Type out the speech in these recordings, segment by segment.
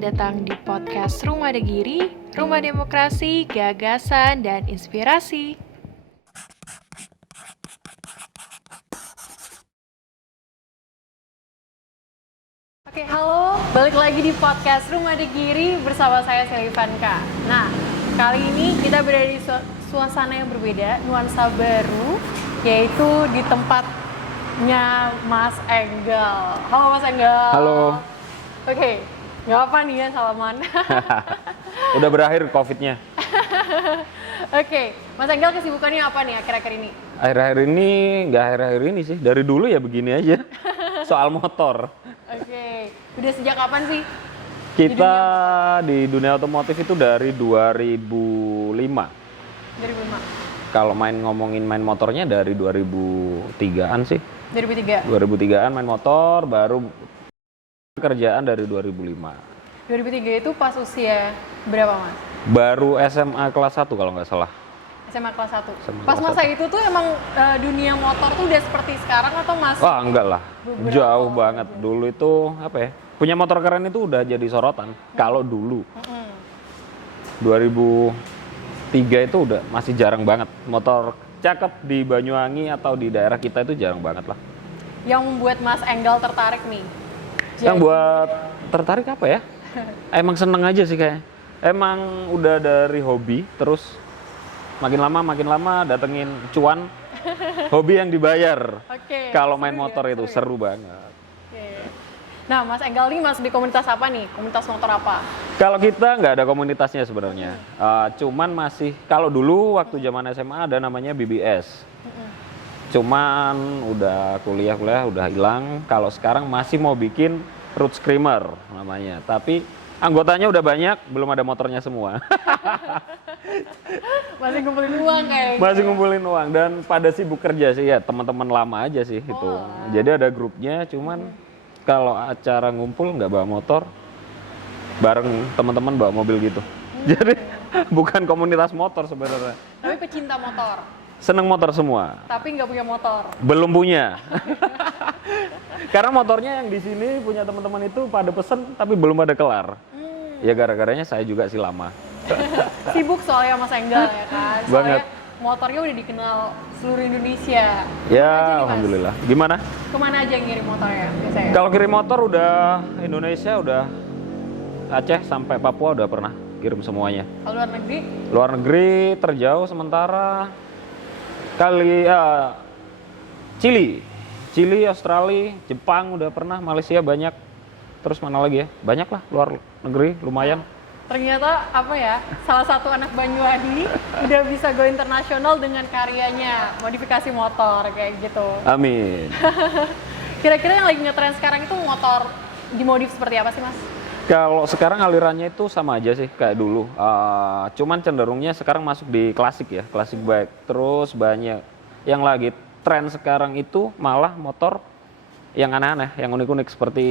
selamat datang di podcast Rumah Degiri, Rumah Demokrasi, Gagasan, dan Inspirasi. Oke, halo, balik lagi di podcast Rumah Degiri bersama saya Selivanka. Nah, kali ini kita berada di suasana yang berbeda, nuansa baru, yaitu di tempatnya Mas Enggal. Halo Mas Enggal. Halo. Oke, nggak apa nih ya salaman. Udah berakhir COVID-nya. Oke, Mas Enggal kesibukannya apa nih akhir-akhir ini? Akhir-akhir ini, nggak akhir-akhir ini sih. Dari dulu ya begini aja. Soal motor. Oke, udah sejak kapan sih? Kita di dunia otomotif itu dari 2005. 2005. Kalau ngomongin main motornya dari 2003-an sih. 2003. 2003-an main motor, baru kerjaan dari 2005. 2003 itu pas usia berapa, Mas? Baru SMA kelas 1 kalau nggak salah. SMA kelas 1. SMA Pas kelas masa itu tuh emang dunia motor tuh udah seperti sekarang atau masih? Wah, enggak lah. Beberapa Jauh banget. Dulu itu apa ya? Punya motor keren itu udah jadi sorotan. Kalau dulu. 2003 itu udah masih jarang banget. Motor cakep di Banyuwangi atau di daerah kita itu jarang banget lah. Yang membuat Mas Enggal tertarik nih? Yang buat tertarik apa ya? Emang seneng aja sih kayaknya. Emang udah dari hobi, terus makin lama datengin cuan. Hobi yang dibayar. Oke. Kalau main Seru motor ya, itu seru seru banget. Oke. Nah, Mas Enggal ini masuk di komunitas apa nih? Komunitas motor apa? Kalau kita nggak ada komunitasnya sebenarnya. Cuman masih, kalau dulu waktu zaman SMA ada namanya BBS. Cuman udah kuliah udah hilang. Kalau sekarang masih mau bikin Road Screamer namanya. Tapi anggotanya udah banyak, belum ada motornya semua. Masih ngumpulin uang kayaknya. Masih ngumpulin uang dan pada sibuk kerja sih ya, teman-teman lama aja sih itu. Jadi ada grupnya, cuman kalau acara ngumpul nggak bawa motor, bareng teman-teman bawa mobil gitu. Jadi bukan komunitas motor sebenarnya. Tapi pecinta motor. Seneng motor semua. Tapi nggak punya motor. Belum punya. Karena motornya yang di sini punya teman-teman itu pada pesen tapi belum ada kelar. Ya gara-garanya saya juga sih lama. Sibuk soalnya Mas Enggal ya kan. Soalnya Banget. motornya udah dikenal seluruh Indonesia. Ya, Kemana aja nih, Mas? alhamdulillah. Gimana? Kemana aja yang ngirim motornya biasanya? Kalau kirim motor udah Indonesia, udah Aceh sampai Papua udah pernah kirim semuanya. Kalau luar negeri? Luar negeri terjauh sementara Chili, Australia, Jepang udah pernah, Malaysia banyak. Terus mana lagi ya? Banyak lah luar negeri, lumayan. Ternyata apa ya, salah satu anak Banyuwangi udah bisa go internasional dengan karyanya, modifikasi motor kayak gitu. Amin. Kira-kira yang lagi ngetren sekarang itu motor dimodif seperti apa sih, Mas? Kalau sekarang alirannya itu sama aja sih kayak dulu. Cuman cenderungnya sekarang masuk di klasik ya, klasik bike. Terus banyak yang lagi tren sekarang itu malah motor yang aneh-aneh, yang unik-unik seperti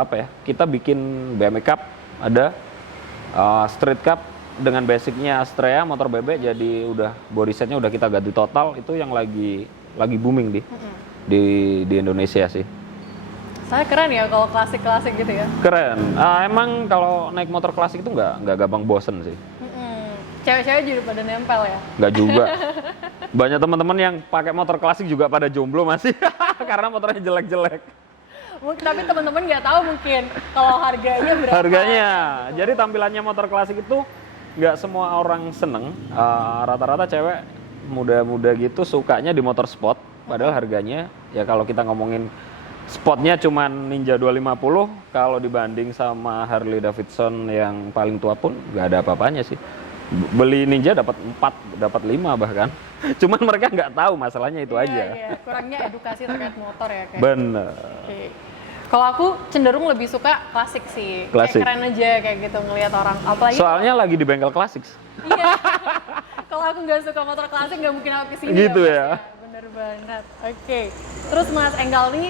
apa ya? Kita bikin BMW Cup ada, Street Cup dengan basicnya Astrea motor bebek, jadi udah body setnya udah kita ganti total. Itu yang lagi booming di Indonesia sih. Saya keren ya kalau klasik-klasik gitu ya. Keren. Emang kalau naik motor klasik itu nggak gampang bosen sih. Cewek-cewek juga pada nempel ya? Nggak juga. Banyak teman-teman yang pakai motor klasik juga pada jomblo masih karena motornya jelek-jelek. Tapi teman-teman nggak tahu mungkin kalau harganya berapa. Harganya. Jadi tampilannya motor klasik itu nggak semua orang seneng. Rata-rata cewek muda-muda gitu sukanya di motor sport. Padahal harganya ya kalau kita ngomongin spotnya cuman Ninja 250, kalau dibanding sama Harley Davidson yang paling tua pun nggak ada apa-apanya sih. Beli Ninja dapat 4, dapat 5 bahkan. Cuman mereka nggak tahu masalahnya itu aja. Iya, kurangnya edukasi terkait motor ya kayak. Bener. Oke. Kalau aku cenderung lebih suka klasik sih. Klasik. Kayak keren aja kayak gitu ngelihat orang. Apalagi Soalnya lagi di bengkel klasik. iya. Kalau aku nggak suka motor klasik nggak mungkin aku kesini. Gitu Mas, ya. Bener banget. Oke. Terus Mas Enggal nih,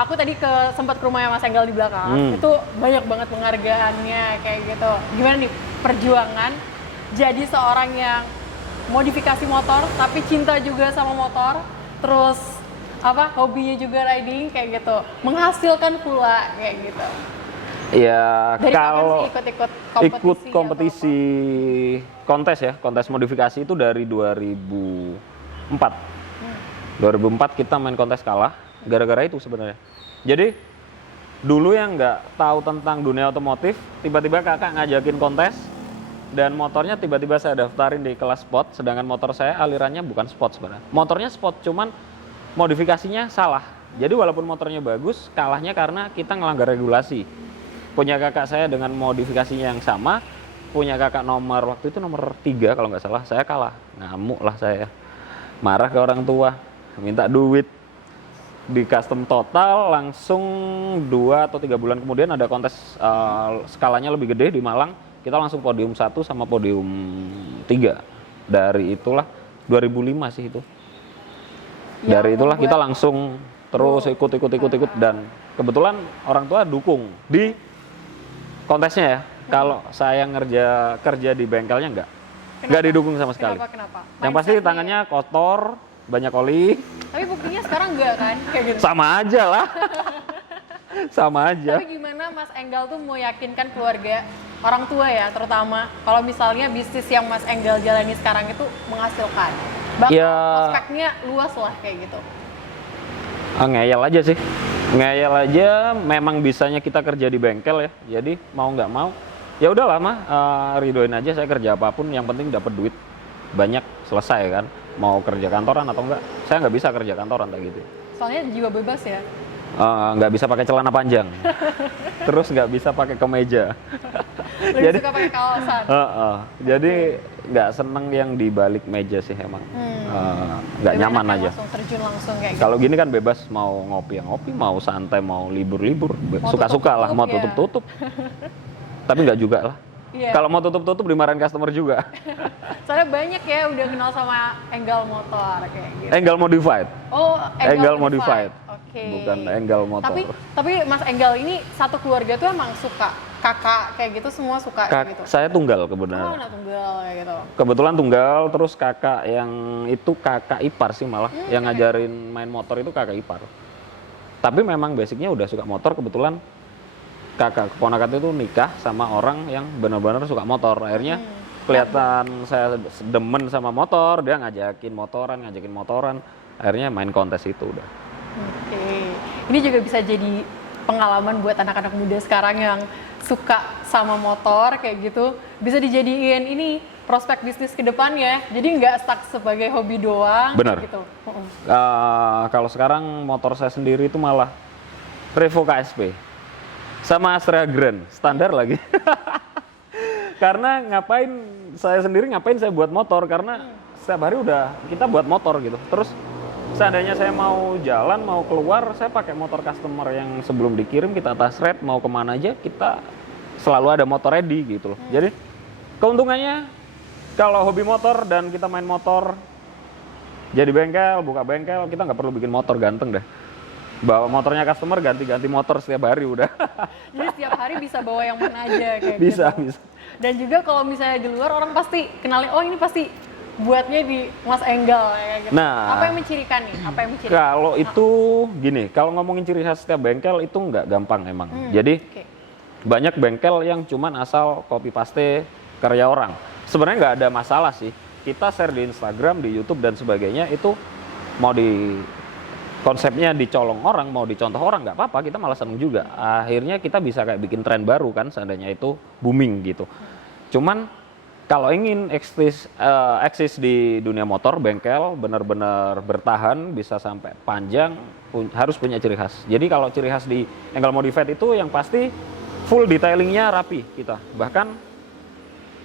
aku tadi sempat ke rumahnya Mas Enggal di belakang. Itu banyak banget penghargaannya kayak gitu. Gimana nih perjuangan jadi seorang yang modifikasi motor tapi cinta juga sama motor, terus hobinya juga riding kayak gitu, menghasilkan pula kayak gitu. Ya Dari kapan kalau sih ikut-ikut ikut kompetisi? kompetisi kontes ya, kontes modifikasi itu dari 2004. 2004 kita main kontes kalah gara-gara itu sebenarnya. Jadi dulu yang nggak tahu tentang dunia otomotif, tiba-tiba kakak ngajakin kontes dan motornya tiba-tiba saya daftarin di kelas sport, sedangkan motor saya alirannya bukan sport sebenarnya. Motornya sport, cuman modifikasinya salah. Jadi walaupun motornya bagus, kalahnya karena kita ngelanggar regulasi. Punya kakak saya dengan modifikasinya yang sama, punya kakak nomor waktu itu nomor 3 kalau nggak salah, saya kalah. Ngamuk lah saya, marah ke orang tua, minta duit. Di custom total langsung 2 atau 3 bulan kemudian ada kontes skalanya lebih gede di Malang, kita langsung podium 1 sama podium 3. Dari itulah 2005 sih itu. Dari itulah kita langsung terus ikut dan kebetulan orang tua dukung di kontesnya ya. Kalau saya kerja di bengkelnya nggak didukung sama sekali. Kenapa? Yang pasti tangannya kotor, banyak oli. Tapi buktinya sekarang enggak kan? Kayak gitu. Sama aja lah. Sama aja. Tapi gimana Mas Enggal tuh mau yakinkan keluarga, orang tua ya terutama, kalau misalnya bisnis yang Mas Enggal jalani sekarang itu menghasilkan? Bahkan prospeknya luas lah kayak gitu. Ngeyel aja sih. Ngeyel aja, memang bisanya kita kerja di bengkel ya. Jadi mau nggak mau, ya udahlah mah, ridoin aja saya kerja apapun, yang penting dapat duit banyak, selesai kan. Mau kerja kantoran atau enggak, saya nggak bisa kerja kantoran kayak gitu. Soalnya jiwa bebas ya. Nggak bisa pakai celana panjang, terus nggak bisa pakai kemeja. Lebih suka pakai kaosan. Jadi nggak seneng yang di balik meja sih emang. Nggak nyaman aja. Langsung terjun langsung kayak gitu. Kalau gini kan bebas, mau ngopi ya ngopi, mau santai, mau libur-libur, suka-suka lah, mau tutup-tutup. Tapi nggak juga lah. Iya. Kalau mau tutup-tutup dimarahin customer juga. Soalnya banyak ya udah kenal sama Enggal motor kayak gitu. Enggal modified. Oh, Enggal modified. Oke. Bukan Enggal motor. Tapi Mas Enggal ini satu keluarga tuh emang suka, kakak kayak gitu semua suka kayak gitu. Saya tunggal kebetulan. Oh, anak tunggal kayak gitu. Kebetulan tunggal, terus kakak yang itu kakak ipar sih malah, yang ngajarin main motor itu kakak ipar. Tapi memang basicnya udah suka motor, kebetulan kakak keponakan itu nikah sama orang yang benar-benar suka motor. Akhirnya kelihatan saya demen sama motor, dia ngajakin motoran. Akhirnya main kontes itu udah. Oke. Ini juga bisa jadi pengalaman buat anak-anak muda sekarang yang suka sama motor kayak gitu. Bisa dijadiin ini prospek bisnis ke depannya. Jadi nggak stuck sebagai hobi doang. Benar. Gitu. Kalau sekarang motor saya sendiri itu malah Revo KSP. Sama Astra Grand, standar lagi. Karena saya buat motor, karena setiap hari udah kita buat motor gitu. Terus seandainya saya mau jalan, mau keluar, saya pakai motor customer yang sebelum dikirim, kita tas red, mau kemana aja, kita selalu ada motor ready gitu loh. Jadi keuntungannya kalau hobi motor dan kita main motor, jadi bengkel, buka bengkel, kita nggak perlu bikin motor ganteng deh. Bawa motornya customer, ganti-ganti motor setiap hari udah. Jadi setiap hari bisa bawa yang mana aja kayak bisa, gitu. Bisa. Dan juga kalau misalnya di luar orang pasti kenalin, oh ini pasti buatnya di Mas Enggal kayak gitu. Nah, apa yang mencirikan nih? Kalau itu gini, kalau ngomongin ciri khas setiap bengkel itu nggak gampang emang. Jadi banyak bengkel yang cuman asal copy paste karya orang. Sebenarnya nggak ada masalah sih. Kita share di Instagram, di YouTube dan sebagainya, itu mau di konsepnya dicolong orang, mau dicontoh orang, nggak apa-apa, kita malah seneng juga. Akhirnya kita bisa kayak bikin tren baru kan, seandainya itu booming gitu. Cuman kalau ingin eksis di dunia motor, bengkel benar-benar bertahan, bisa sampai panjang, harus punya ciri khas. Jadi kalau ciri khas di Enggal Modified itu yang pasti full detailingnya rapi kita. Bahkan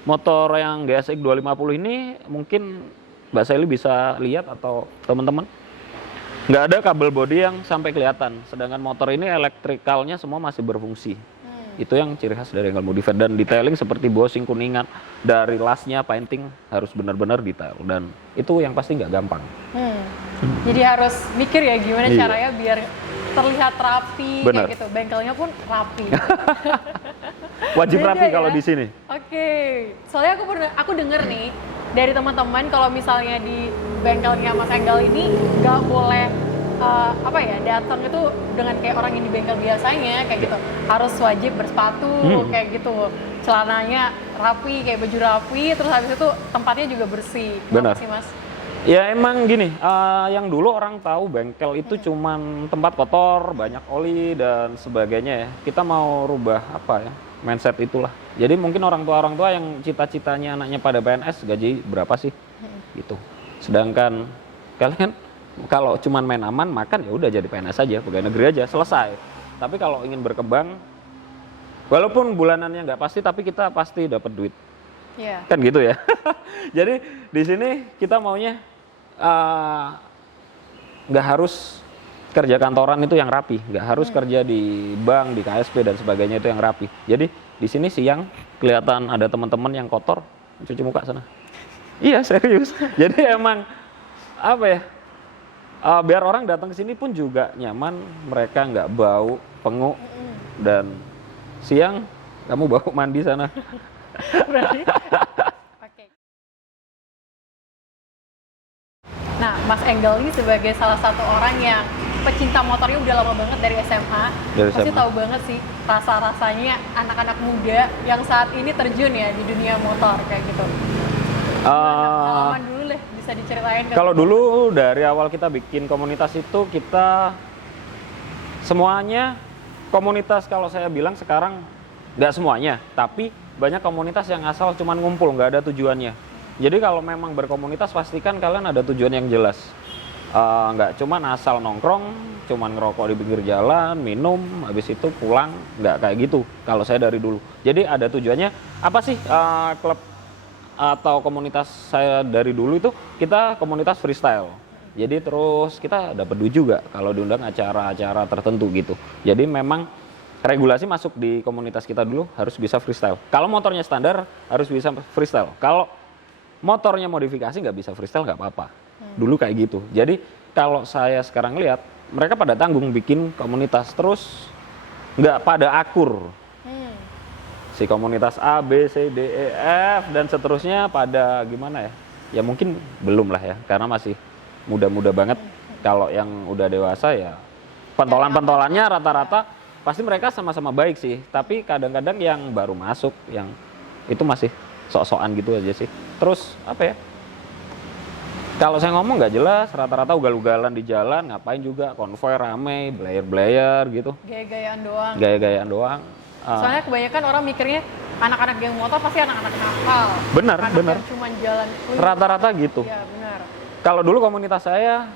motor yang GSX 250 ini mungkin Mbak Sally bisa lihat atau teman-teman, nggak ada kabel bodi yang sampai kelihatan, sedangkan motor ini elektrikalnya semua masih berfungsi. Itu yang ciri khas dari Enggal Modified, dan detailing seperti bosing kuningan, dari lasnya painting harus benar-benar detail, dan itu yang pasti nggak gampang. Jadi harus mikir ya gimana caranya biar terlihat rapi. Bener. Kayak gitu, bengkelnya pun rapi. Wajib rapi kalau ya? di sini. Oke. Soalnya aku denger nih dari teman-teman kalau misalnya di bengkelnya Mas Enggal ini nggak boleh datang itu dengan kayak orang yang di bengkel biasanya kayak gitu. Harus wajib bersepatu kayak gitu. Celananya rapi, kayak baju rapi, terus habis itu tempatnya juga bersih. Benar. Kenapa sih, Mas? Ya emang gini, yang dulu orang tahu bengkel itu cuman tempat kotor, banyak oli dan sebagainya ya. Kita mau rubah apa ya, mindset itulah. Jadi mungkin orang tua yang cita-citanya anaknya pada PNS gaji berapa sih, gitu. Sedangkan kalian kalau cuman main aman, makan ya udah jadi PNS aja, pegawai negeri aja, selesai. Tapi kalau ingin berkembang, walaupun bulanannya nggak pasti, tapi kita pasti dapat duit. Iya. Kan gitu ya. Jadi di sini kita maunya nggak harus kerja kantoran itu yang rapi, nggak harus kerja di bank, di KSP dan sebagainya itu yang rapi. Jadi di sini siang kelihatan ada teman-teman yang kotor, cuci muka sana. Iya serius. Jadi emang apa ya? Biar orang datang ke sini pun juga nyaman, mereka nggak bau, penguk dan siang kamu bau mandi sana. Berarti oke. Nah, Mas Enggal ini sebagai salah satu orang yang pecinta motornya udah lama banget dari SMA. Pasti tahu banget sih rasa-rasanya anak-anak muda yang saat ini terjun ya di dunia motor kayak gitu. Pengalaman dulu deh, bisa diceritain. Kalau dulu dari awal kita bikin komunitas itu kita semuanya komunitas, kalau saya bilang sekarang nggak semuanya, tapi banyak komunitas yang asal cuman ngumpul, nggak ada tujuannya. Jadi kalau memang berkomunitas pastikan kalian ada tujuan yang jelas. Nggak cuman asal nongkrong, cuman ngerokok di pinggir jalan, minum, habis itu pulang, nggak kayak gitu. Kalau saya dari dulu. Jadi ada tujuannya. Apa sih klub atau komunitas saya dari dulu itu? Kita komunitas freestyle. Jadi terus kita dapat duit juga kalau diundang acara-acara tertentu gitu. Jadi memang regulasi masuk di komunitas kita dulu harus bisa freestyle. Kalau motornya standar harus bisa freestyle. Kalau motornya modifikasi nggak bisa freestyle nggak apa-apa. Dulu kayak gitu. Jadi kalau saya sekarang lihat mereka pada tanggung bikin komunitas terus nggak pada akur. Si komunitas A, B, C, D, E, F dan seterusnya pada gimana ya? Ya mungkin belum lah ya karena masih muda-muda banget. Kalau yang udah dewasa ya pentolan-pentolannya rata-rata pasti mereka sama-sama baik sih. Tapi kadang-kadang yang baru masuk yang itu masih sok-sokan gitu aja sih. Terus apa ya? Kalau saya ngomong nggak jelas, rata-rata ugal-ugalan di jalan, ngapain juga konvoy rame, blayer-blayer gitu. Gaya-gayaan doang. Gaya-gayaan doang. Soalnya kebanyakan orang mikirnya anak-anak geng motor pasti anak-anak nakal. Benar, benar. Cuma jalan. Rata-rata gitu. Iya, benar. Kalau dulu komunitas saya,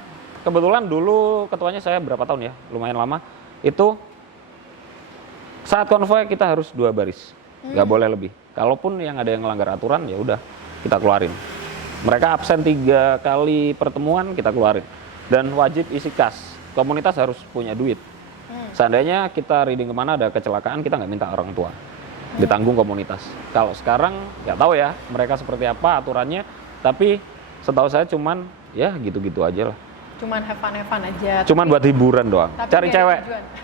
kebetulan dulu ketuanya saya berapa tahun ya, lumayan lama. Itu saat konvoy kita harus 2 baris, nggak boleh lebih. Kalaupun yang ada yang melanggar aturan ya udah kita keluarin. Mereka absen 3 kali pertemuan kita keluarin. Dan wajib isi kas. Komunitas harus punya duit. Seandainya kita reading kemana ada kecelakaan kita nggak minta orang tua, ditanggung komunitas. Kalau sekarang nggak tahu ya mereka seperti apa aturannya. Tapi setahu saya cuman ya gitu-gitu aja lah. Cuman have fun aja. Cuman buat hiburan doang. Cari cewek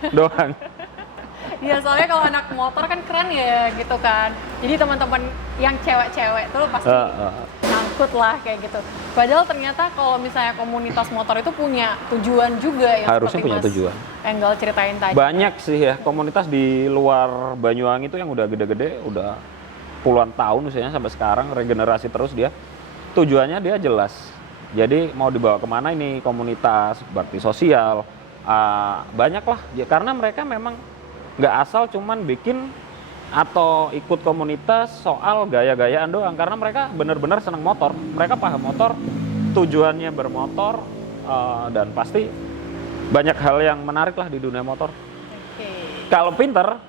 doang. Iya, soalnya kalau anak motor kan keren ya gitu kan. Jadi teman-teman yang cewek-cewek tuh pasti ngangkut lah kayak gitu. Padahal ternyata kalau misalnya komunitas motor itu punya tujuan juga yang harusnya punya Mas tujuan. Enggal ceritain tadi. Banyak sih ya komunitas di luar Banyuwangi itu yang udah gede-gede, udah puluhan tahun misalnya sampai sekarang regenerasi terus dia. Tujuannya dia jelas. Jadi mau dibawa kemana ini komunitas, bakti sosial, banyak lah. Ya, karena mereka memang nggak asal cuman bikin atau ikut komunitas soal gaya-gayaan doang. Karena mereka benar-benar senang motor. Mereka paham motor, tujuannya bermotor, dan pasti banyak hal yang menarik lah di dunia motor. Kalau pinter,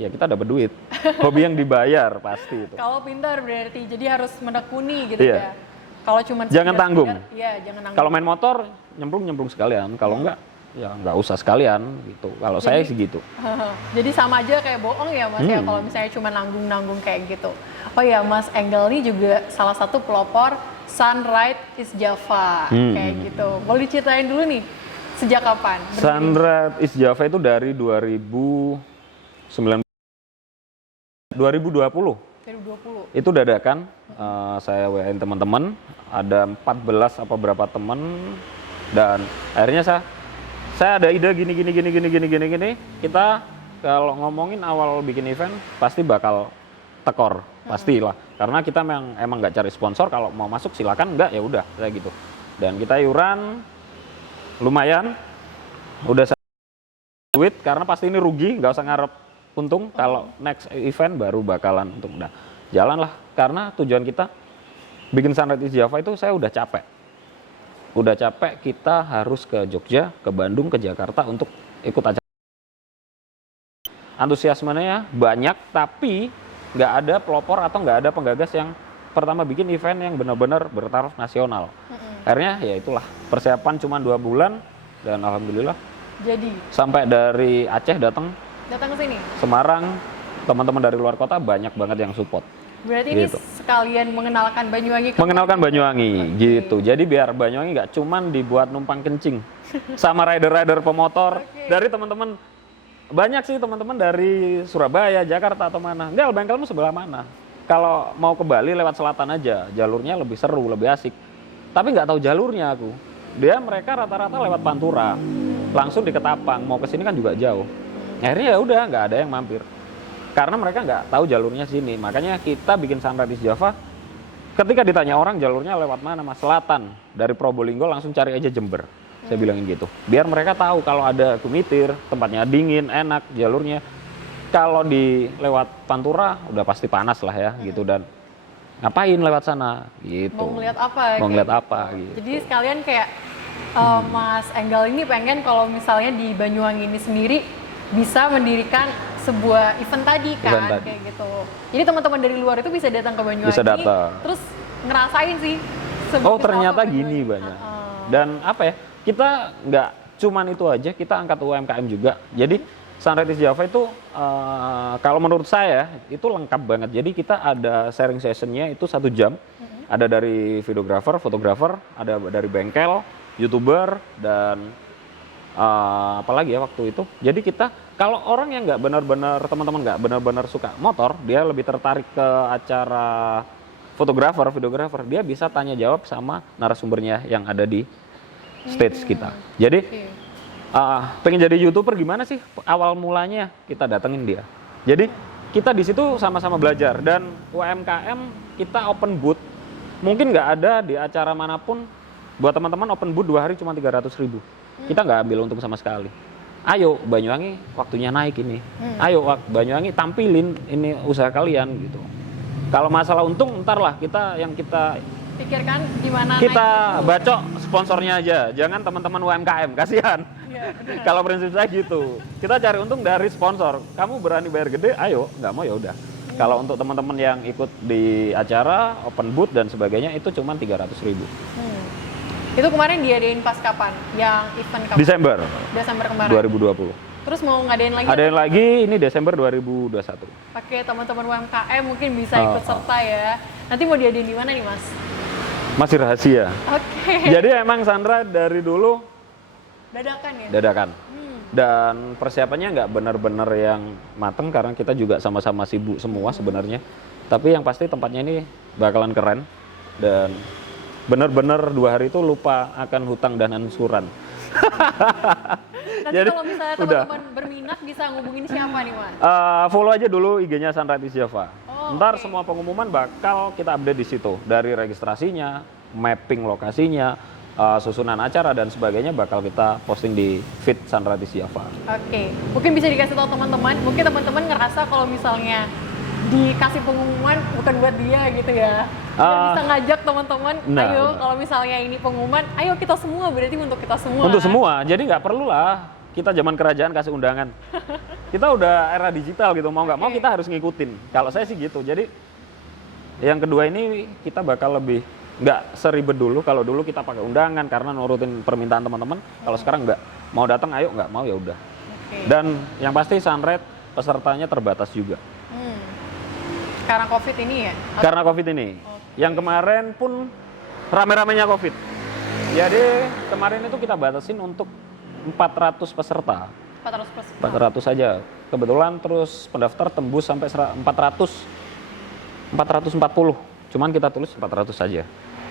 ya kita dapat duit. Hobi yang dibayar pasti itu. Kalau pintar berarti jadi harus menekuni gitu ya. Kalau cuma jangan tanggung. Iya, jangan tanggung. Kalau main motor nyemplung sekalian. Kalau enggak ya nggak usah sekalian gitu. Kalau saya sih gitu. Jadi sama aja kayak bohong ya Mas ya kalau misalnya cuma nanggung-nanggung kayak gitu. Oh ya, Mas Enggal ini juga salah satu pelopor Sunride is Java kayak gitu. Boleh diceritain dulu nih sejak kapan? Sunride is Java itu dari 2020. Itu dadakan. Saya WA-in teman-teman. Ada 14 apa berapa teman dan akhirnya saya saya ada ide gini. Kita kalau ngomongin awal bikin event pasti bakal tekor, pastilah. Karena kita emang nggak cari sponsor, kalau mau masuk silakan, nggak ya udah kayak gitu. Dan kita iuran lumayan, udah duit karena pasti ini rugi, nggak usah ngarep untung. Kalau next event baru bakalan untung. Nah, jalanlah karena tujuan kita bikin Sunrise East Java itu saya udah capek. Kita harus ke Jogja, ke Bandung, ke Jakarta untuk ikut acara. Antusiasmenya banyak, tapi nggak ada pelopor atau nggak ada penggagas yang pertama bikin event yang benar-benar bertaraf nasional. Akhirnya ya itulah, persiapan cuma 2 bulan dan alhamdulillah Jadi sampai dari Aceh datang ke sini. Semarang, teman-teman dari luar kota banyak banget yang support. Berarti Gitu. ini sekalian mengenalkan Banyuwangi. Mengenalkan Banyuwangi gitu. Jadi biar Banyuwangi nggak cuman dibuat numpang kencing sama rider-rider pemotor dari teman-teman. Banyak sih teman-teman dari Surabaya, Jakarta atau mana. Enggak, bengkelmu sebelah mana? Kalau mau ke Bali lewat selatan aja, jalurnya lebih seru, lebih asik. Tapi nggak tahu jalurnya aku. Mereka rata-rata lewat Pantura, langsung di Ketapang. Mau ke sini kan juga jauh. Akhirnya ya udah nggak ada yang mampir. Karena mereka nggak tahu jalurnya sini. Makanya kita bikin Sunrise East Java. Ketika ditanya orang jalurnya lewat mana, Mas? Selatan. Dari Probolinggo langsung cari aja Jember. Saya bilangin gitu. Biar mereka tahu kalau ada Kumitir, tempatnya dingin, enak jalurnya. Kalau di lewat Pantura udah pasti panas lah ya gitu, dan ngapain lewat sana gitu. Mau ngeliat apa? Mau ngeliat apa gitu. Jadi sekalian kayak Mas Enggal ini pengen kalau misalnya di Banyuwangi ini sendiri bisa mendirikan sebuah event tadi kan, kayak gitu. Jadi teman-teman dari luar itu bisa datang ke Banyuwangi, bisa datang, terus ngerasain sih. Oh ternyata gini banyak. Dan apa ya? Kita nggak cuman itu aja, kita angkat UMKM juga. Jadi Sunrise East Java itu kalau menurut saya itu lengkap banget. Jadi kita ada sharing sessionnya itu 1 jam. Ada dari videographer, fotografer, ada dari bengkel, YouTuber, dan apalagi ya waktu itu. Jadi kita kalau orang yang nggak benar-benar, teman-teman nggak benar-benar suka motor, dia lebih tertarik ke acara fotografer, videographer, dia bisa tanya jawab sama narasumbernya yang ada di stage kita. Jadi pengen jadi YouTuber gimana sih awal mulanya, kita datengin dia. Jadi kita di situ sama-sama belajar, dan UMKM kita open booth. Mungkin nggak ada di acara manapun, buat teman-teman open booth 2 hari cuma 300.000. Kita nggak ambil untung sama sekali. Ayo Banyuwangi waktunya naik ini. Ayo Banyuwangi tampilin ini usaha kalian gitu. Kalau masalah untung ntar lah kita pikirkan gimana kita bacok sponsornya aja, jangan teman-teman UMKM, kasihan. Kalau prinsip saya gitu, kita cari untung dari sponsor. Kamu berani bayar gede, ayo. Nggak mau ya udah. Kalau untuk teman-teman yang ikut di acara open booth dan sebagainya itu cuma 300.000. Itu kemarin diadain pas kapan? Yang event kapan? Desember kemarin 2020. Terus mau ngadain lagi? Adain lagi ini Desember 2021. Pakai teman-teman UMKM mungkin bisa ikut serta ya. Nanti mau diadain di mana nih Mas? Masih rahasia. Oke. Jadi emang Sandra dari dulu dadakan ya? Dadakan. Dan persiapannya nggak benar-benar yang mateng karena kita juga sama-sama sibuk semua sebenarnya. Tapi yang pasti tempatnya ini bakalan keren, dan benar-benar 2 hari itu lupa akan hutang dan angsuran. Nanti jadi, kalau misalnya teman-teman berminat bisa ngubungin siapa nih Mas? Follow aja dulu IG-nya Sunrise East Java. Ntar okay. Semua pengumuman bakal kita update di situ. Dari registrasinya, mapping lokasinya, susunan acara dan sebagainya bakal kita posting di feed Sunrise East Java. Oke, mungkin bisa dikasih tahu teman-teman. Mungkin teman-teman ngerasa kalau misalnya dikasih pengumuman bukan buat dia gitu ya. Dia bisa ngajak teman-teman, ayo kalau misalnya ini pengumuman, ayo kita semua, berarti untuk kita semua. Untuk semua, jadi nggak perlu lah kita zaman kerajaan kasih undangan. Kita udah era digital gitu, mau nggak mau kita harus ngikutin. Kalau saya sih gitu. Jadi yang kedua ini kita bakal lebih nggak seribet dulu. Kalau dulu kita pakai undangan karena nurutin permintaan teman-teman. Kalau sekarang nggak, mau datang ayo, nggak mau ya udah. Dan yang pasti Sunrise pesertanya terbatas juga. Karena COVID ini ya? Karena COVID ini. Yang kemarin pun rame-ramenya COVID. Jadi kemarin itu kita batasin untuk 400 peserta. 400 peserta? 400 saja. Kebetulan terus pendaftar tembus sampai 440. Cuman kita tulis 400 saja.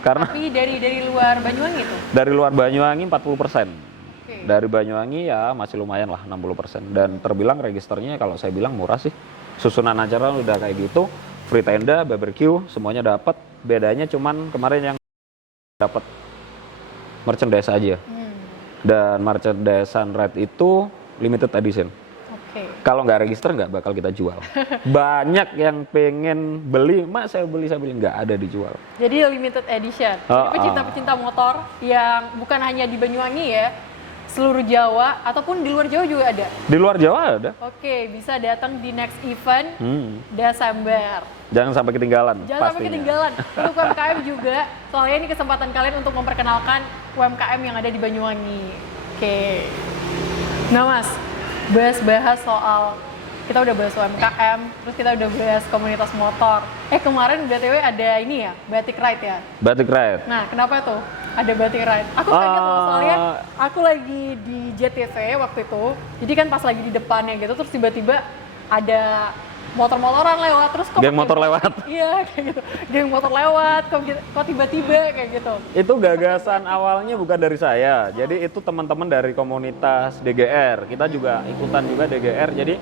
Karena tapi dari luar Banyuwangi itu? Dari luar Banyuwangi 40%. Oke. Dari Banyuwangi ya masih lumayan lah 60%. Dan terbilang registernya kalau saya bilang murah sih. Susunan acara udah kayak gitu, free tenda, barbecue, semuanya dapat. Bedanya cuman kemarin yang dapat merchandise aja. Dan merchandise Sunride itu limited edition. Oke. Kalau nggak register nggak bakal kita jual. Banyak yang pengen beli, mak saya beli, nggak ada dijual. Jadi limited edition. Jadi pecinta-pecinta motor yang bukan hanya di Banyuwangi ya, seluruh Jawa ataupun di luar Jawa juga ada. Di luar Jawa ada. Oke, bisa datang di next event Desember. Jangan sampai ketinggalan. Jangan sampai ketinggalan. Untuk UMKM juga, soalnya ini kesempatan kalian untuk memperkenalkan UMKM yang ada di Banyuwangi. Oke. Nah Mas, bahas soal, kita udah bahas UMKM, terus kita udah bahas komunitas motor. Kemarin BTW ada ini ya, Batik Ride ya? Batik Ride. Nah, kenapa tuh ada Batik Ride? Aku kaget loh, soalnya aku lagi di JTV waktu itu, jadi kan pas lagi di depannya gitu, terus tiba-tiba ada motor-motoran lewat, terus kok geng motor lewat. Iya, kayak gitu. Geng motor lewat, kok tiba-tiba kayak gitu. Itu gagasan awalnya bukan dari saya. Jadi itu teman-teman dari komunitas DGR. Kita juga ikutan juga DGR. Jadi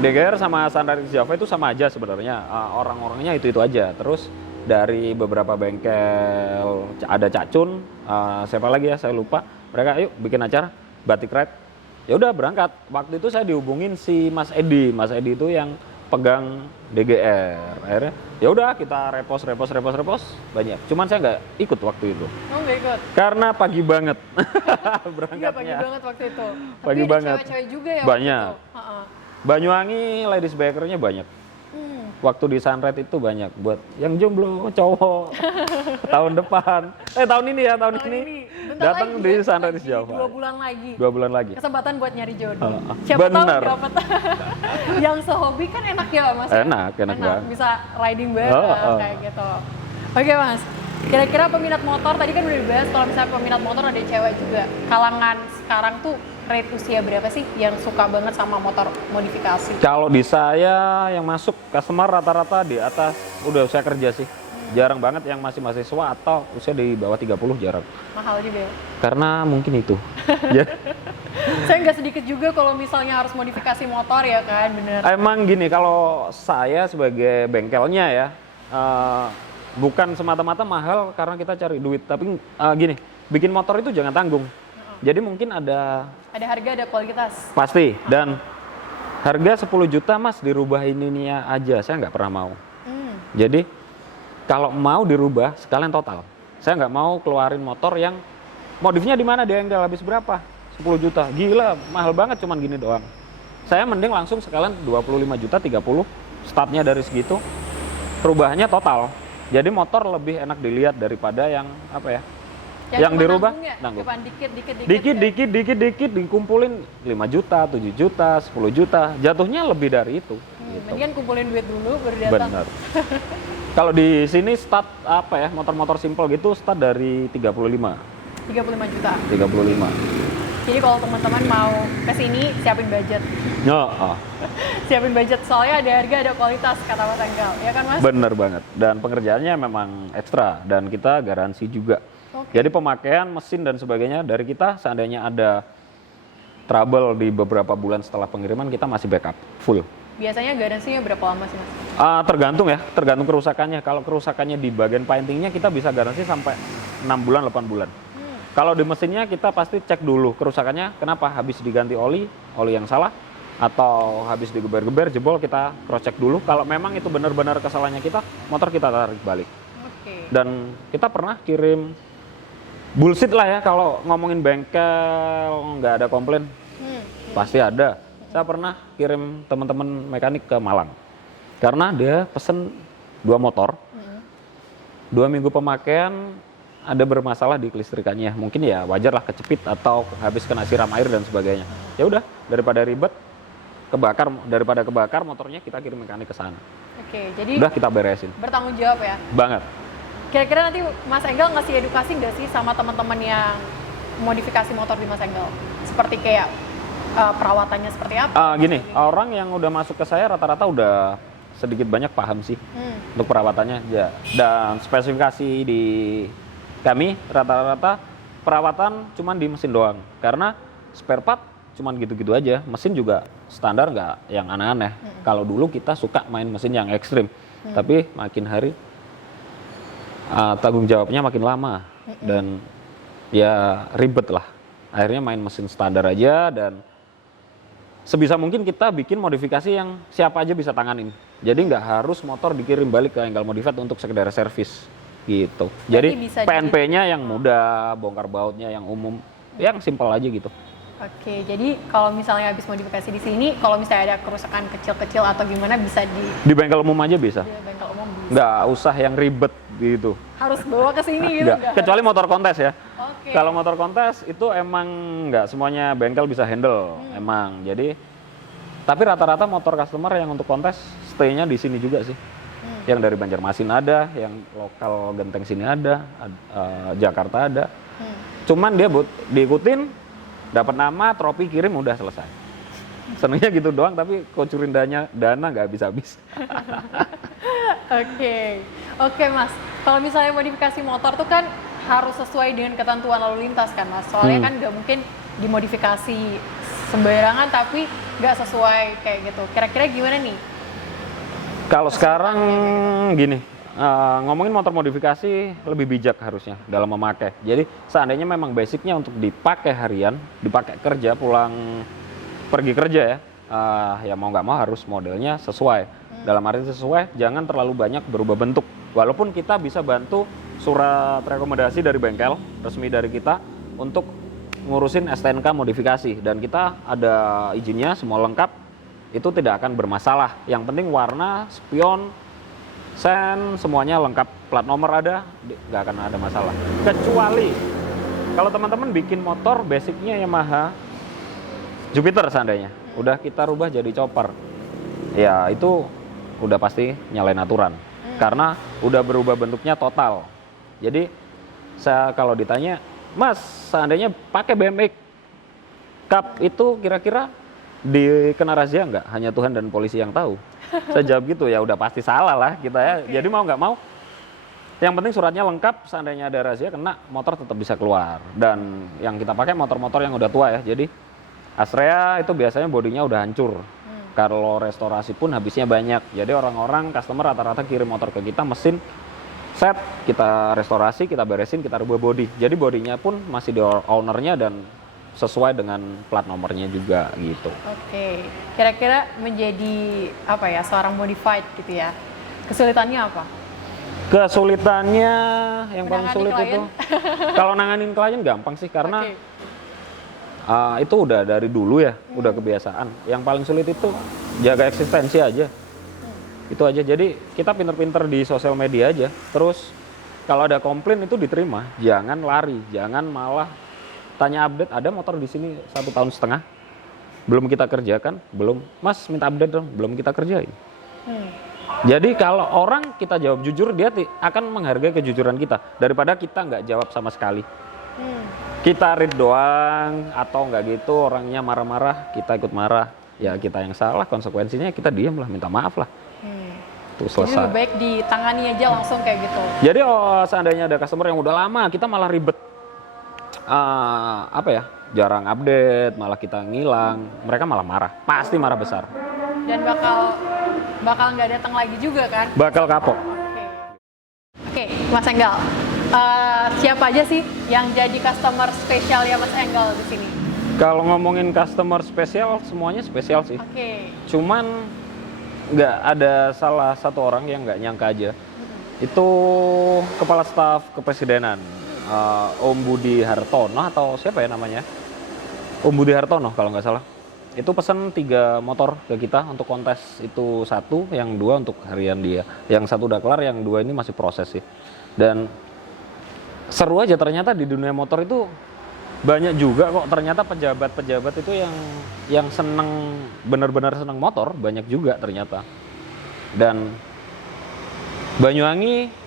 DGR sama Sunride Java itu sama aja sebenarnya. Orang-orangnya itu aja. Terus dari beberapa bengkel ada Cacun, siapa lagi ya saya lupa. Mereka ayo bikin acara Batik Ride. Ya udah berangkat. Waktu itu saya dihubungin si Mas Edi. Mas Edi itu yang pegang DGR. Akhirnya ya udah kita repos banyak. Cuman saya nggak ikut waktu itu. Oh, nggak ikut? Karena pagi banget berangkatnya. Iya, pagi banget waktu itu. Pagi Tapi banget. ada cewek-cewek juga ya Banyak. waktu itu. Banyuwangi ladies bikernya banyak. Waktu di Sunride itu banyak buat yang jomblo cowok tahun depan. Tahun ini ya, tahun ini. Datang di Sunride Java. 2 bulan lagi. 2 bulan lagi. Kesempatan buat nyari jodoh. Siapa tahu dapat. Yang sehobi kan enak ya Mas. Enak banget. Bisa riding bareng kayak gitu. Oke Mas, kira-kira peminat motor tadi kan udah dibahas, kalau misalnya peminat motor ada cewek juga. Kalangan sekarang tuh rate usia berapa sih yang suka banget sama motor modifikasi? Kalau di saya yang masuk customer rata-rata di atas udah usia kerja sih. Jarang banget yang masih mahasiswa atau usia di bawah 30, jarang. Mahal juga ya? Karena mungkin itu. Saya nggak sedikit juga kalau misalnya harus modifikasi motor ya kan, bener. Emang gini, kalau saya sebagai bengkelnya ya, bukan semata-mata mahal karena kita cari duit. Tapi gini, bikin motor itu jangan tanggung. Jadi mungkin ada harga, ada kualitas. Pasti. Dan harga 10 juta mas dirubah ininya aja, saya nggak pernah mau. Jadi kalau mau dirubah sekalian total. Saya nggak mau keluarin motor yang modifnya di mana, di engkel habis berapa? 10 juta. Gila, mahal banget cuman gini doang. Saya mending langsung sekalian 25 juta, 30, startnya dari segitu. Perubahannya total. Jadi motor lebih enak dilihat daripada yang apa ya? Yang dirubah nanggung. Dikit dikumpulin 5 juta, 7 juta, 10 juta. Jatuhnya lebih dari itu. Gitu. Mendingan kumpulin duit dulu baru datang. Benar. Kalau di sini start apa ya, motor-motor simple gitu start dari 35 juta. 35. Jadi kalau teman-teman mau ke sini siapin budget. Siapin budget soalnya ada harga, ada kualitas kata Mas Enggal. Ya kan Mas? Bener banget. Dan pengerjaannya memang ekstra dan kita garansi juga. Jadi pemakaian mesin dan sebagainya dari kita, seandainya ada trouble di beberapa bulan setelah pengiriman, kita masih backup full. Biasanya garansinya berapa lama sih Mas? Tergantung ya, tergantung kerusakannya. Kalau kerusakannya di bagian paintingnya kita bisa garansi sampai 6 bulan, 8 bulan. Kalau di mesinnya kita pasti cek dulu kerusakannya, kenapa habis diganti oli yang salah, atau habis digeber-geber, jebol, kita cross check dulu. Kalau memang itu benar-benar kesalahannya kita, motor kita tarik balik. Dan kita pernah kirim bullshit lah ya, kalau ngomongin bengkel nggak ada komplain, pasti ada. Saya pernah kirim teman-teman mekanik ke Malang karena dia pesen 2 motor, 2 minggu pemakaian ada bermasalah di kelistrikannya, mungkin ya wajar lah kecepit atau habis kena siram air dan sebagainya. Ya udah, daripada ribet daripada kebakar motornya, kita kirim mekanik ke sana. Jadi udah kita beresin. Bertanggung jawab ya. Banget. Kira-kira nanti Mas Enggal ngasih edukasi nggak sih sama teman-teman yang modifikasi motor di Mas Enggal? Seperti kayak perawatannya seperti apa? Gini, orang yang udah masuk ke saya rata-rata udah sedikit banyak paham sih untuk perawatannya. Ya. Dan spesifikasi di kami rata-rata perawatan cuman di mesin doang. Karena spare part cuman gitu-gitu aja. Mesin juga standar, nggak yang aneh-aneh. Kalau dulu kita suka main mesin yang ekstrim, tapi makin hari tanggung jawabnya makin lama dan ya ribet lah. Akhirnya main mesin standar aja dan sebisa mungkin kita bikin modifikasi yang siapa aja bisa tanganin. Jadi nggak harus motor dikirim balik ke Enggal Modified untuk sekedar servis gitu. Jadi PNP-nya yang mudah, bongkar bautnya yang umum, yang simpel aja gitu. Oke, jadi kalau misalnya habis modifikasi di sini, kalau misalnya ada kerusakan kecil-kecil atau gimana bisa di bengkel umum aja bisa. Di bengkel umum bisa. Nggak usah yang ribet gitu. Harus bawa ke sini gitu. Nggak. Kecuali motor kontes ya. Oke. Kalau motor kontes itu emang nggak semuanya bengkel bisa handle, emang. Jadi tapi rata-rata motor customer yang untuk kontes stay-nya di sini juga sih. Yang dari Banjarmasin ada, yang lokal Genteng sini ada, Jakarta ada. Cuman dia diikutin, dapat nama, trofi, kirim, udah selesai. Senengnya gitu doang, tapi kucurin dana nggak habis-habis. Oke Mas. Kalau misalnya modifikasi motor tuh kan harus sesuai dengan ketentuan lalu lintas kan Mas. Soalnya kan nggak mungkin dimodifikasi sembarangan tapi nggak sesuai kayak gitu. Kira-kira gimana nih? Kalau sekarang gini, ngomongin motor modifikasi lebih bijak harusnya dalam memakai. Jadi seandainya memang basicnya untuk dipakai harian, dipakai kerja, pulang pergi kerja ya, ya mau nggak mau harus modelnya sesuai. Dalam arti sesuai, jangan terlalu banyak berubah bentuk. Walaupun kita bisa bantu surat rekomendasi dari bengkel resmi dari kita untuk ngurusin STNK modifikasi dan kita ada izinnya semua lengkap. Itu tidak akan bermasalah. Yang penting warna, spion, sen, semuanya lengkap, plat nomor ada, nggak akan ada masalah. Kecuali kalau teman-teman bikin motor basicnya Yamaha Jupiter seandainya, udah kita rubah jadi chopper, ya itu udah pasti nyalain aturan, karena udah berubah bentuknya total. Jadi saya kalau ditanya, Mas, seandainya pakai BMX Cup itu kira-kira dikena razia nggak? Hanya Tuhan dan polisi yang tahu. Saya jawab gitu, ya udah pasti salah lah kita ya. Jadi mau nggak mau, yang penting suratnya lengkap. Seandainya ada razia kena, motor tetap bisa keluar. Dan yang kita pakai motor-motor yang udah tua ya. Jadi Astrea itu biasanya bodinya udah hancur. Kalau restorasi pun habisnya banyak. Jadi orang-orang customer rata-rata kirim motor ke kita, mesin set, kita restorasi, kita beresin, kita rubah bodi. Jadi bodinya pun masih di ownernya dan sesuai dengan plat nomornya juga gitu. Oke, kira-kira menjadi apa ya seorang modified gitu ya? Kesulitannya apa? Kesulitannya yang paling Menangani sulit klien? itu kalau nanganin klien gampang sih karena itu udah dari dulu ya, udah kebiasaan. Yang paling sulit itu jaga eksistensi aja. Itu aja. Jadi kita pinter-pinter di sosial media aja. Terus kalau ada komplain itu diterima, jangan lari, jangan malah tanya update. Ada motor di sini 1,5 tahun, belum kita kerjakan, belum. Mas minta update dong, belum kita kerjain. Jadi kalau orang kita jawab jujur, dia akan menghargai kejujuran kita daripada kita nggak jawab sama sekali. Kita read doang atau nggak gitu, orangnya marah-marah, kita ikut marah, ya kita yang salah, konsekuensinya kita diam lah, minta maaf lah. Tuh selesai. Jadi lebih baik ditangani aja langsung kayak gitu. Jadi seandainya ada customer yang udah lama, kita malah ribet. Apa ya, jarang update, malah kita ngilang, mereka malah marah, pasti marah besar. Dan bakal nggak datang lagi juga kan? Bakal kapok. Oke, Mas Enggal, siapa aja sih yang jadi customer spesial ya Mas Enggal di sini? Kalau ngomongin customer spesial, semuanya spesial sih. Cuman nggak ada salah satu orang yang nggak nyangka aja. Itu kepala staf kepresidenan. Om Budi Hartono atau siapa ya namanya? Om Budi Hartono kalau nggak salah. Itu pesen 3 motor ke kita untuk kontes itu 1, yang 2 untuk harian dia. Yang 1 udah kelar, yang 2 ini masih proses sih. Dan seru aja ternyata di dunia motor itu banyak juga kok ternyata pejabat-pejabat itu yang seneng, benar-benar seneng motor, banyak juga ternyata. Dan Banyuwangi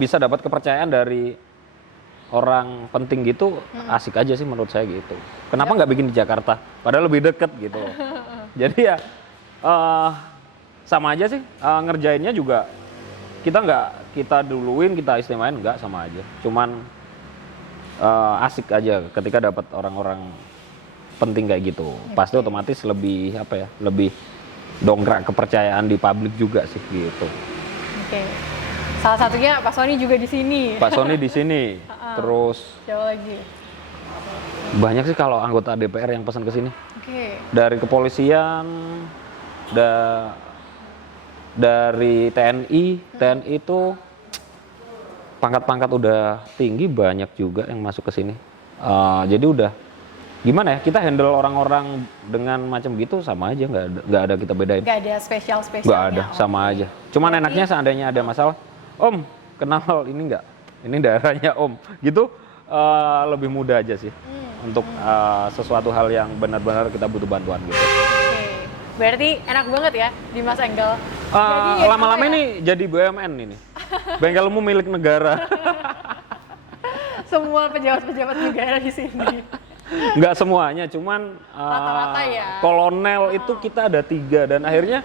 bisa dapat kepercayaan dari orang penting gitu, asik aja sih menurut saya gitu. Kenapa nggak bikin di Jakarta? Padahal lebih deket gitu. Jadi ya sama aja sih, ngerjainnya juga kita nggak kita duluin, kita istimewain, nggak, sama aja. Cuman asik aja ketika dapat orang-orang penting kayak gitu. Pasti otomatis lebih apa ya, lebih dongkrak kepercayaan di publik juga sih gitu. Oke. Salah satunya Pak Sony juga di sini. Pak Sony di sini. Terus Siapa lagi? banyak sih kalau anggota DPR yang pesan ke sini. Oke. Dari kepolisian, dari TNI itu pangkat-pangkat udah tinggi banyak juga yang masuk ke sini. Jadi udah gimana ya, kita handle orang-orang dengan macam gitu sama aja, nggak ada kita bedain. Nggak ada spesialnya. Nggak ada, sama aja. Cuman enaknya seandainya ada masalah, Om kenal ini nggak? Ini daerahnya Om, gitu lebih mudah aja sih untuk sesuatu hal yang benar-benar kita butuh bantuan gitu. Oke. Berarti enak banget ya di Mas Enggal. Jadi, Lama-lama apa ya? ini jadi BUMN ini, bengkelmu milik negara. Semua pejabat-pejabat negara di sini. Nggak semuanya, cuman Rata-rata ya. kolonel itu kita ada 3 dan akhirnya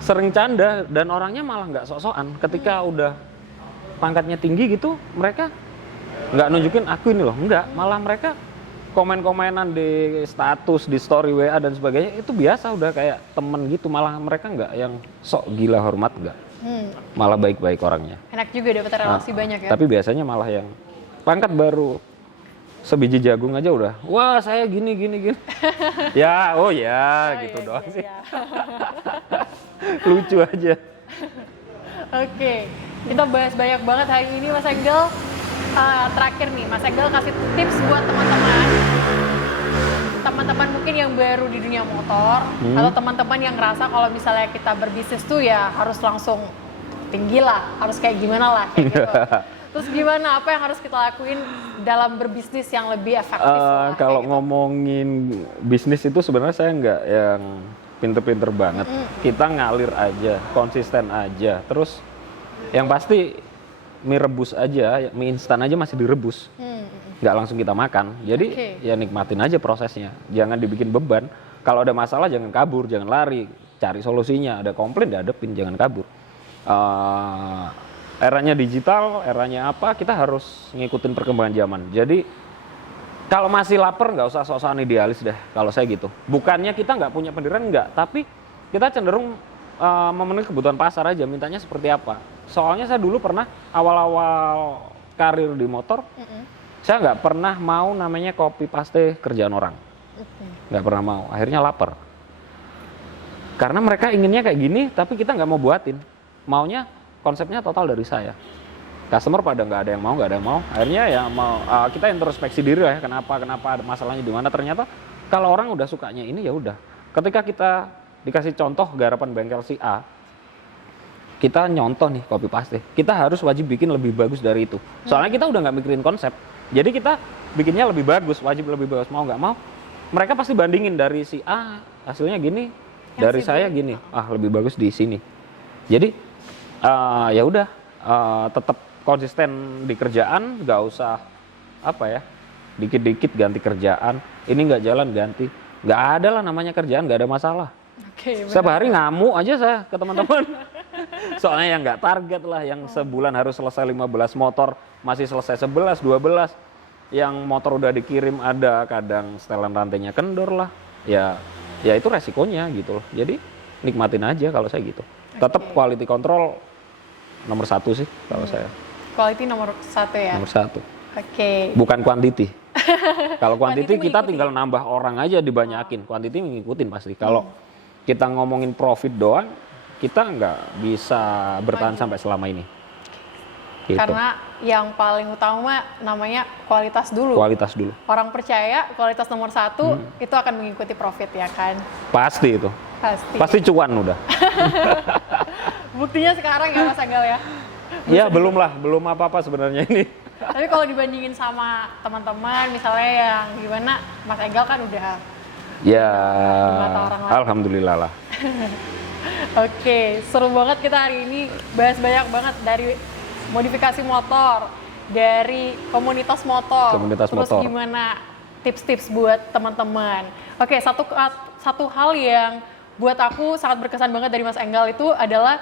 sering canda dan orangnya malah nggak sok-sokan. Ketika udah pangkatnya tinggi gitu, mereka nggak nunjukin aku ini loh, nggak. Malah mereka komen-komenan di status, di story WA dan sebagainya itu biasa, udah kayak temen gitu. Malah mereka nggak yang sok gila hormat, nggak. Malah baik-baik orangnya. Enak juga dapat relasi banyak ya. Tapi biasanya malah yang pangkat baru sebiji jagung aja udah, wah saya gini. Ya, oh ya, gitu iya, doang iya, sih. iya. Lucu aja. Oke, kita bahas banyak banget hari ini Mas Enggal. Terakhir nih, Mas Enggal kasih tips buat teman-teman mungkin yang baru di dunia motor atau teman-teman yang ngerasa kalau misalnya kita berbisnis tuh ya harus langsung tinggi lah, harus kayak gimana lah kayak gitu. Terus gimana, apa yang harus kita lakuin dalam berbisnis yang lebih efektif lah, Kalau kayak gitu. ngomongin bisnis itu sebenarnya saya nggak yang pinter-pinter banget. Kita ngalir aja, konsisten aja. Terus yang pasti mie rebus aja, mie instan aja masih direbus. Nggak langsung kita makan. Jadi ya nikmatin aja prosesnya. Jangan dibikin beban. Kalau ada masalah jangan kabur, jangan lari. Cari solusinya. Ada komplain, dihadapin, jangan kabur. Eranya digital, eranya apa, kita harus ngikutin perkembangan zaman. Jadi kalau masih lapar nggak usah sok-sokan idealis deh, kalau saya gitu. Bukannya kita nggak punya pendirian, nggak, tapi kita cenderung memenuhi kebutuhan pasar aja, mintanya seperti apa. Soalnya saya dulu pernah awal-awal karir di motor, saya nggak pernah mau namanya copy paste kerjaan orang. Nggak pernah mau, akhirnya lapar. Karena mereka inginnya kayak gini, tapi kita nggak mau buatin. Maunya konsepnya total dari saya. Customer pada nggak ada yang mau. Akhirnya ya mau kita introspeksi diri lah ya, kenapa ada masalahnya di mana. Ternyata kalau orang udah sukanya ini ya udah. Ketika kita dikasih contoh garapan bengkel si A, kita nyontoh nih copy paste. Kita harus wajib bikin lebih bagus dari itu. Soalnya kita udah nggak mikirin konsep. Jadi kita bikinnya lebih bagus, wajib lebih bagus, mau nggak mau. Mereka pasti bandingin dari si A hasilnya gini, dari saya gini. Lebih bagus di sini. Jadi ya udah tetap konsisten di kerjaan, nggak usah apa ya, dikit-dikit ganti kerjaan, ini nggak jalan ganti, nggak ada lah namanya kerjaan, nggak ada masalah. Setiap hari ngamuk aja saya ke teman-teman. Soalnya yang nggak target lah, yang sebulan harus selesai 15 motor, masih selesai 11, 12, yang motor udah dikirim ada kadang setelan rantainya kendor lah, ya itu resikonya gitu loh. Jadi nikmatin aja kalau saya gitu. Tetap quality control nomor 1 sih kalau saya. Quality nomor 1 ya? Nomor 1. Oke. Bukan quantity. Kalau quantity kita mengikuti. tinggal nambah orang aja dibanyakin. Quantity ngikutin pasti. Kalau kita ngomongin profit doang, kita nggak bisa bertahan sampai selama ini. Gitu. Karena yang paling utama namanya kualitas dulu. Kualitas dulu. Orang percaya kualitas nomor 1 itu akan mengikuti profit ya kan? Pasti itu. Pasti cuan udah. Buktinya sekarang ya Mas Enggal ya? Ya belum apa-apa sebenarnya ini. Tapi kalau dibandingin sama teman-teman misalnya yang gimana, Mas Enggal kan udah Ya, di mata orang lain. alhamdulillah lah. Oke, seru banget kita hari ini bahas banyak banget dari modifikasi motor, dari komunitas motor, terus motor. gimana tips-tips buat teman-teman. Oke, satu hal yang buat aku sangat berkesan banget dari Mas Enggal itu adalah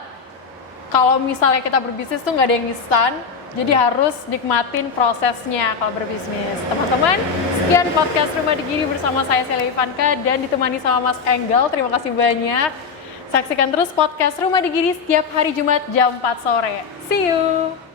kalau misalnya kita berbisnis tuh nggak ada yang instan, Jadi harus nikmatin prosesnya kalau berbisnis. Teman-teman, sekian podcast Rumah Digiri bersama saya Sheila Ivanka dan ditemani sama Mas Enggal. Terima kasih banyak. Saksikan terus podcast Rumah Digiri setiap hari Jumat jam 4 sore. See you!